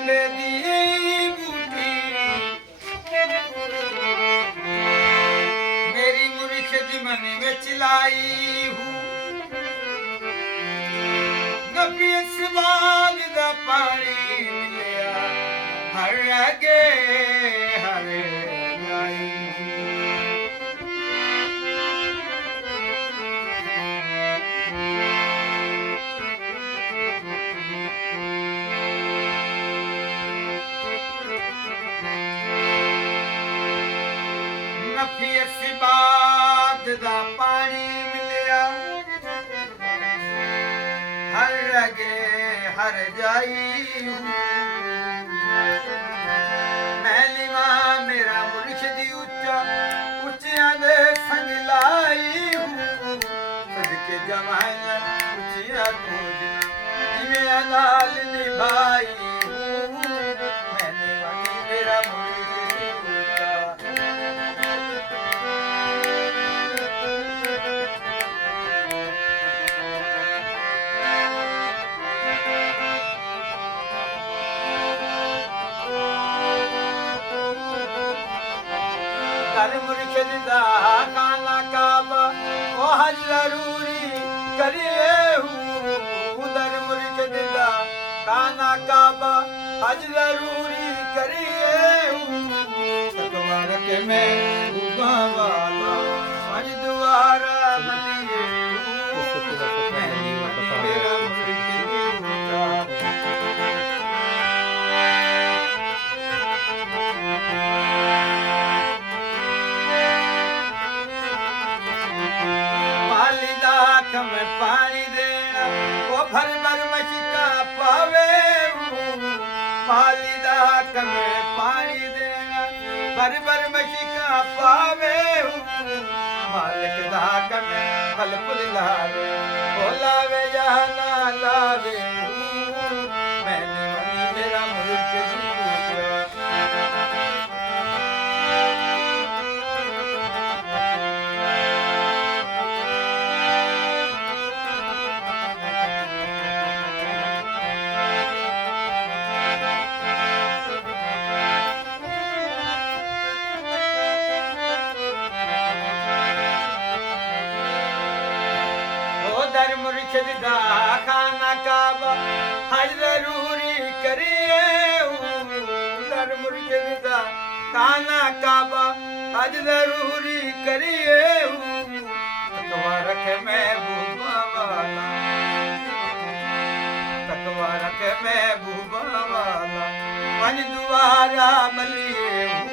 आंवले दी बूटी मेरी मुर्शिद मन विच लाई हूँ नबी इस बाग दा पानी मिलिया हर अगे हर लाई नफी इस बाग दा पानी मिलिया हर अगे हर जाई मैं लिवा मेरा मुर्शिद उच्चा उच्चिया दे संग लाई सदके जमाना उच्चिया तू जिवें लाल निभाई मैं लिवा मेरा मुर्शिद उच्चा दर मुर्शिद दा काना काबा ओ हज जरूरी करिए दर मुर्शिद दा काना काबा हज जरूरी करिए तकवार के मैं उगा वाला हज दुआरा मलिए मैं निवनी मेरा मुर्शिद उगा में पानी देना वो भर भर मशिका पावे मालिदा में पानी देना भर भर मशिका पावे मालिक दाक में फल फुल लावे ओ लावे जहाना लावे मैंने मनी मेरा मुर्शिद दर मुर्शिद दा खाना काबा हज जरूरी करिए दर मुर्शिद दा खाना काबा हज जरूरी करिए तकवा रखे महबूबा वाला तकवा रखे महबूबा वाला वंज दुआरा मलिए